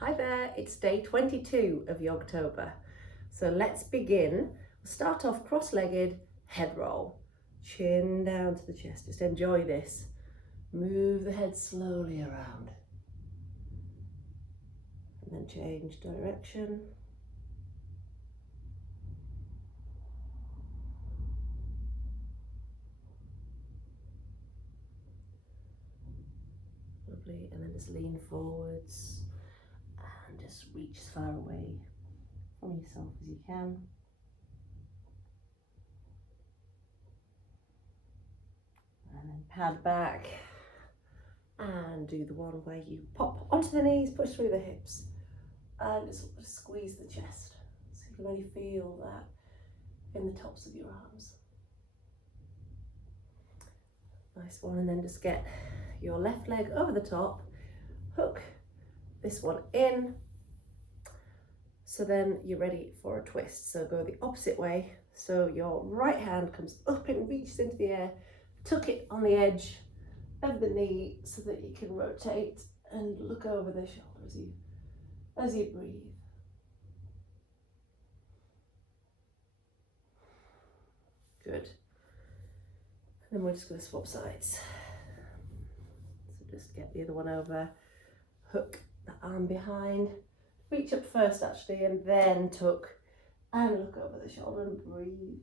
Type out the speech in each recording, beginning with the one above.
Hi there, it's day 22 of Yogtober. So let's begin. We'll start off cross-legged head roll. Chin down to the chest, just enjoy this. Move the head slowly around. And then change direction. Lovely, and then just lean forwards and just reach as far away from yourself as you can. And then pad back and do the one where you pop onto the knees, push through the hips and just squeeze the chest. So you can really feel that in the tops of your arms. Nice one, and then just get your left leg over the top, hook this one in, so then you're ready for a twist. So go the opposite way, so your right hand comes up and reaches into the air, tuck it on the edge of the knee so that you can rotate and look over the shoulder as you breathe. Good. And then we're just going to swap sides. So just get the other one over, hook the arm behind, reach up first actually, and then tuck and look over the shoulder and breathe.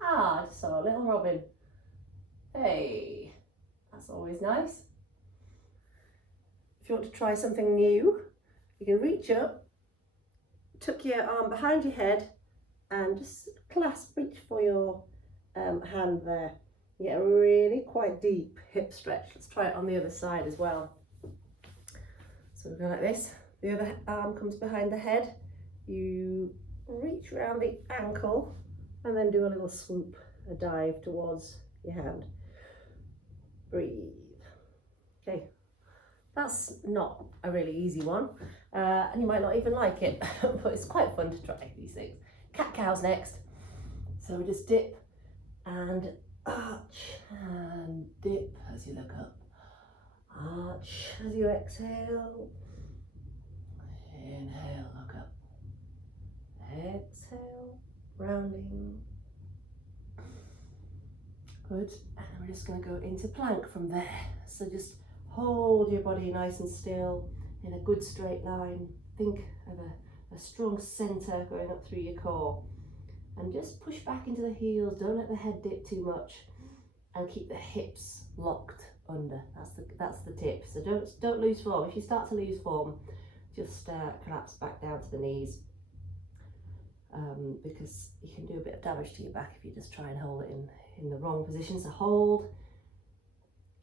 Ah, I just saw a little robin. Hey, that's always nice. If you want to try something new, you can reach up, tuck your arm behind your head and just reach for your hand there. You get a really quite deep hip stretch. Let's try it on the other side as well. So we go like this. The other arm comes behind the head. You reach around the ankle and then do a little swoop, a dive towards your hand. Breathe. Okay, that's not a really easy one, and you might not even like it, but it's quite fun to try these things. Cat-cow's next. So we just dip and arch and dip as you look up. Arch as you exhale. Inhale, look up. Exhale, rounding. Good, and then we're just going to go into plank from there. So just hold your body nice and still in a good straight line. Think of a strong centre going up through your core. And just push back into the heels, don't let the head dip too much, and keep the hips locked under. That's the tip. So don't lose form. If you start to lose form, just collapse back down to the knees, because you can do a bit of damage to your back if you just try and hold it in the wrong position. So hold,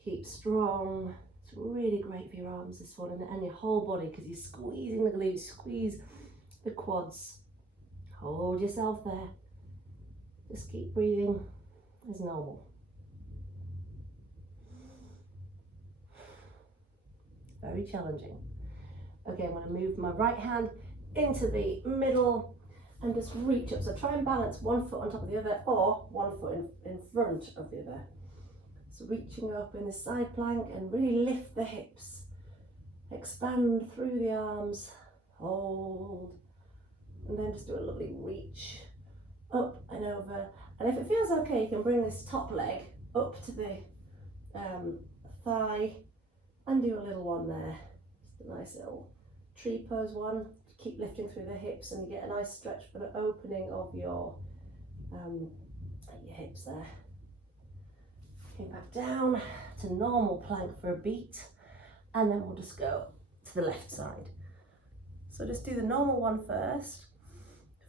keep strong. It's really great for your arms, this one, and your whole body, because you're squeezing the glutes, squeeze the quads. Hold yourself there. Just keep breathing as normal. Very challenging. Okay, I'm going to move my right hand into the middle and just reach up. So try and balance one foot on top of the other, or one foot in front of the other. So reaching up in the side plank and really lift the hips. Expand through the arms. Hold. And then just do a lovely reach up and over. And if it feels okay, you can bring this top leg up to the thigh and do a little one there. Just a nice little tree pose one. Keep lifting through the hips and you get a nice stretch for the opening of your hips there. Coming back down to normal plank for a beat, and then we'll just go to the left side. So just do the normal one first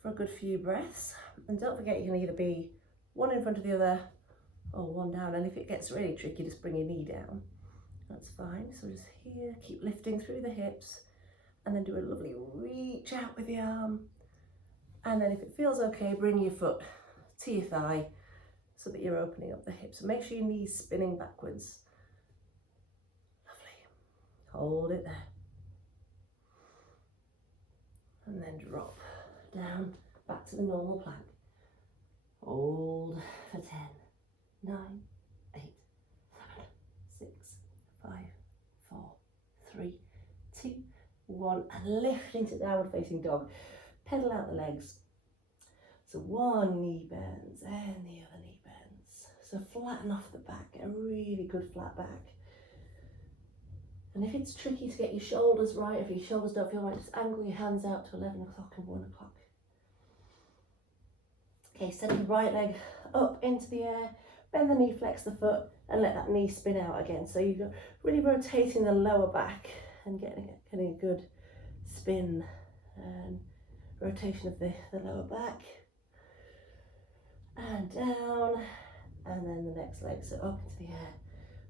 for a good few breaths, and don't forget you can either be one in front of the other or one down, and if it gets really tricky, just bring your knee down. That's fine. So just here, keep lifting through the hips, and then do a lovely reach out with the arm, and then if it feels okay, bring your foot to your thigh so that you're opening up the hips. So make sure your knees spinning backwards. Lovely. Hold it there. And then drop down back to the normal plank. Hold for 10, one, and lift into downward facing dog. Pedal out the legs. So one knee bends and the other knee bends. So flatten off the back, get a really good flat back. And if it's tricky to get your shoulders right, if your shoulders don't feel right, just angle your hands out to 11 o'clock and 1 o'clock. Okay, send the right leg up into the air, bend the knee, flex the foot, and let that knee spin out again. So you're really rotating the lower back and getting a good spin and rotation of the lower back. And down, and then the next leg, so up into the air.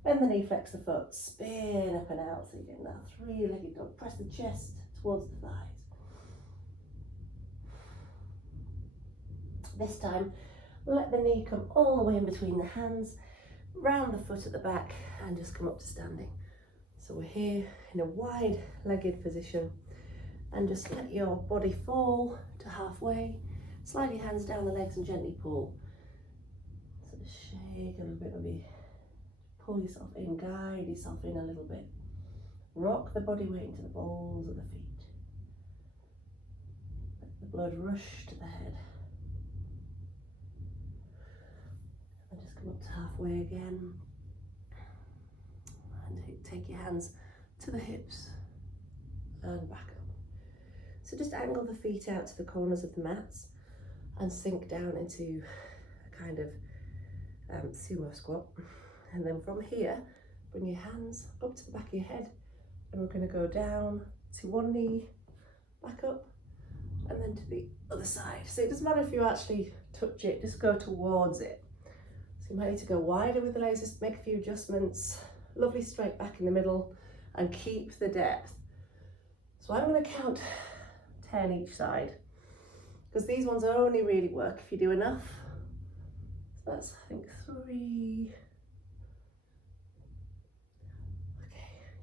Bend the knee, flex the foot, spin up and out, so you're getting that three-legged dog. Press the chest towards the thighs. This time, let the knee come all the way in between the hands, round the foot at the back, and just come up to standing. So we're here in a wide-legged position, and just let your body fall to halfway. Slide your hands down the legs and gently pull. So just shake a little bit, maybe pull yourself in, guide yourself in a little bit. Rock the body weight into the balls of the feet. Let the blood rush to the head. And just come up to halfway again. And take your hands to the hips and back up. So just angle the feet out to the corners of the mats and sink down into a kind of sumo squat. And then from here, bring your hands up to the back of your head, and we're going to go down to one knee, back up, and then to the other side. So it doesn't matter if you actually touch it, just go towards it. So you might need to go wider with the legs, just make a few adjustments. Lovely straight back in the middle, and keep the depth. So I'm going to count 10 each side, because these ones only really work if you do enough. So that's, I think, 3.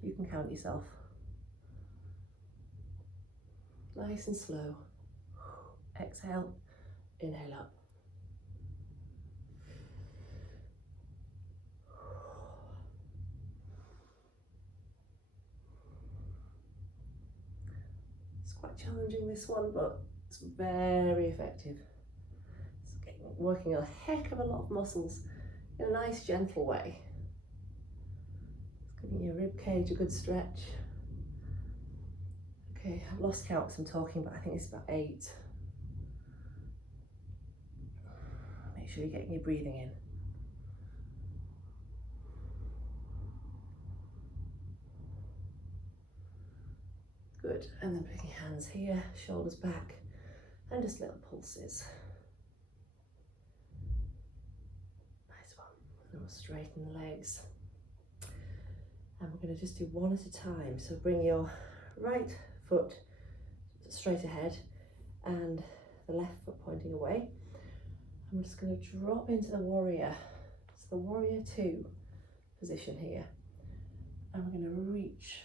You can count yourself. Nice and slow. Exhale, inhale up. It's quite challenging, this one, but it's very effective. It's working a heck of a lot of muscles in a nice, gentle way. Giving your rib cage a good stretch. Okay, I've lost count because I'm talking, but I think it's about 8. Make sure you're getting your breathing in. Good, and then bring your hands here, shoulders back, and just little pulses. Nice one. And we'll straighten the legs. And we're going to just do one at a time. So bring your right foot straight ahead and the left foot pointing away. And we're just going to drop into the warrior. So the warrior 2 position here. And we're going to reach.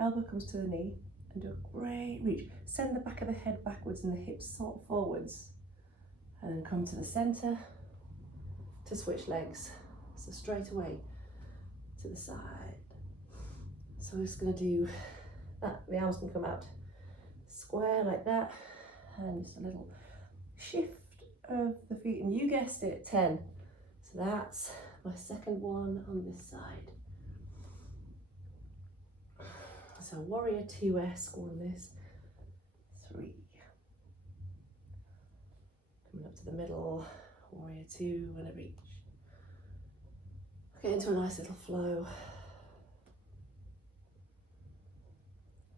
Elbow comes to the knee and do a great reach. Send the back of the head backwards and the hips salt forwards. And then come to the center to switch legs. So straight away to the side. So we're just going to do that. The arms can come out square like that, and just a little shift of the feet, and you guessed it, 10. So that's my second one on this side. So warrior 2-esque on this. 3. Coming up to the middle, warrior 2, and a reach. Get into a nice little flow.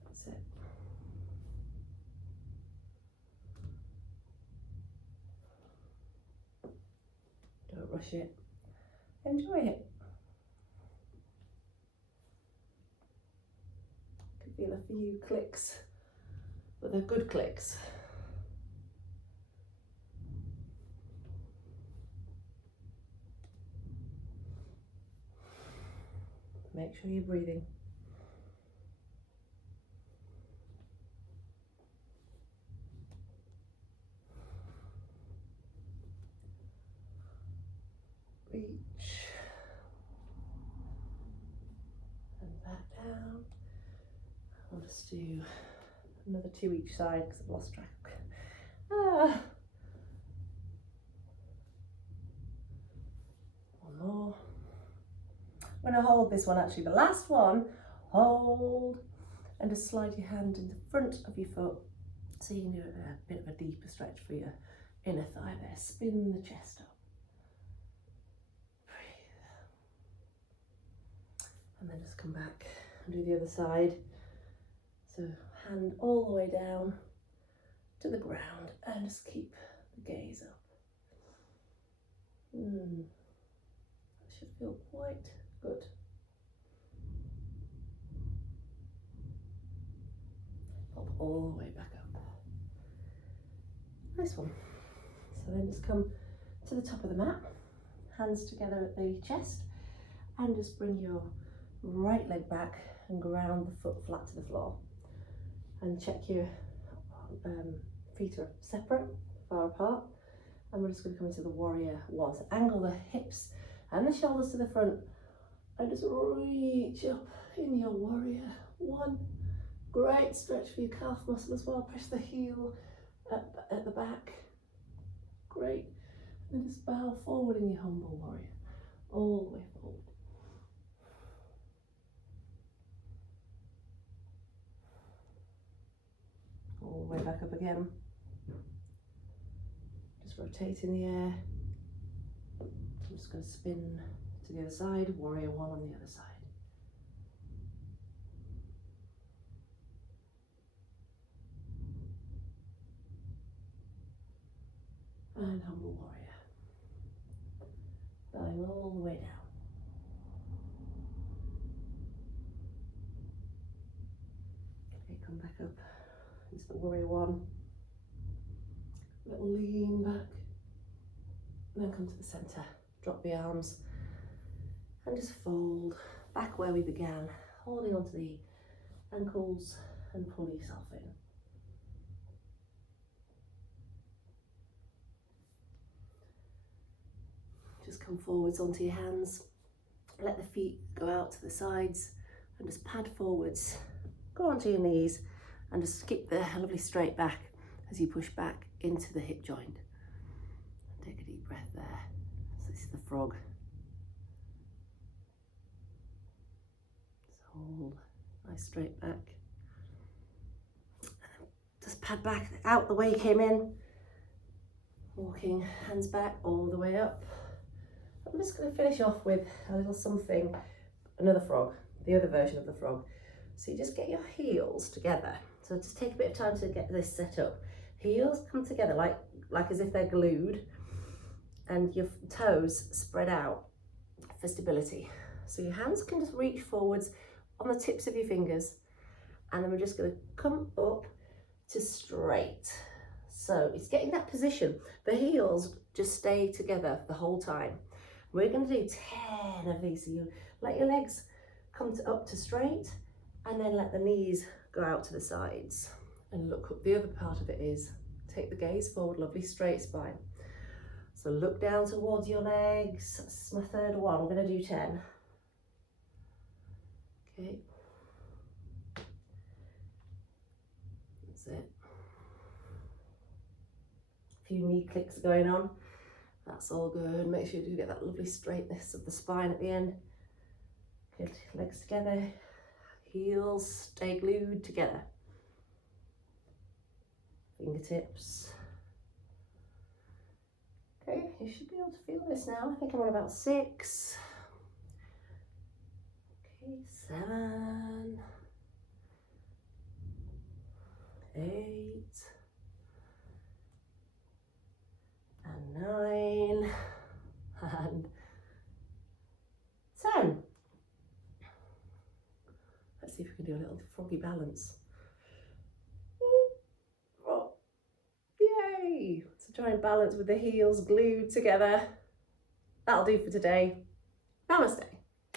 That's it. Don't rush it. Enjoy it. I can feel a few clicks, but they're good clicks. Make sure you're breathing. Reach. And back down. I'll just do Another 2 each side because I've lost track. Ah. One more. I'm going to hold this one actually, the last one. Hold and just slide your hand in the front of your foot so you can do a bit of a deeper stretch for your inner thigh there. Spin the chest up. Breathe. And then just come back and do the other side. So hand all the way down to the ground and just keep the gaze up. That should feel quite good. Pop all the way back up. Nice one. So then just come to the top of the mat, hands together at the chest, and just bring your right leg back and ground the foot flat to the floor. And check your feet are separate, far apart. And we're just going to come into the warrior one. So angle the hips and the shoulders to the front and just reach up in your warrior one. Great stretch for your calf muscle as well. Press the heel up at the back. Great. And just bow forward in your humble warrior. All the way forward. All the way back up again. Just rotate in the air. I'm just going to spin to the other side, warrior one on the other side. And humble warrior. Bowing all the way down. Okay, come back up into the warrior one. Little lean back. And then come to the centre. Drop the arms and just fold back where we began, holding onto the ankles and pull yourself in. Just come forwards onto your hands, let the feet go out to the sides and just pad forwards. Go onto your knees and just keep the lovely straight back as you push back into the hip joint. Take a deep breath there. So this is the frog. Just hold, nice straight back. Just pad back out the way you came in. Walking hands back all the way up. I'm just going to finish off with a little something, another frog, the other version of the frog. So you just get your heels together. So just take a bit of time to get this set up. Heels come together like as if they're glued, and your toes spread out for stability. So your hands can just reach forwards on the tips of your fingers, and then we're just going to come up to straight. So it's getting that position. The heels just stay together the whole time. We're going to do 10 of these. So you let your legs come up to straight, and then let the knees go out to the sides. And look up. The other part of it is take the gaze forward, lovely straight spine. So look down towards your legs. This is my third one. I'm going to do 10. Okay. That's it. A few knee clicks going on. That's all good. Make sure you do get that lovely straightness of the spine at the end. Good. Legs together. Heels stay glued together. Fingertips. Okay, you should be able to feel this now. I think I'm on about 6. Okay, 7, 8, and 9, and 10. Let's see if we can do a little froggy balance. Yay! So try and balance with the heels glued together. That'll do for today. Namaste.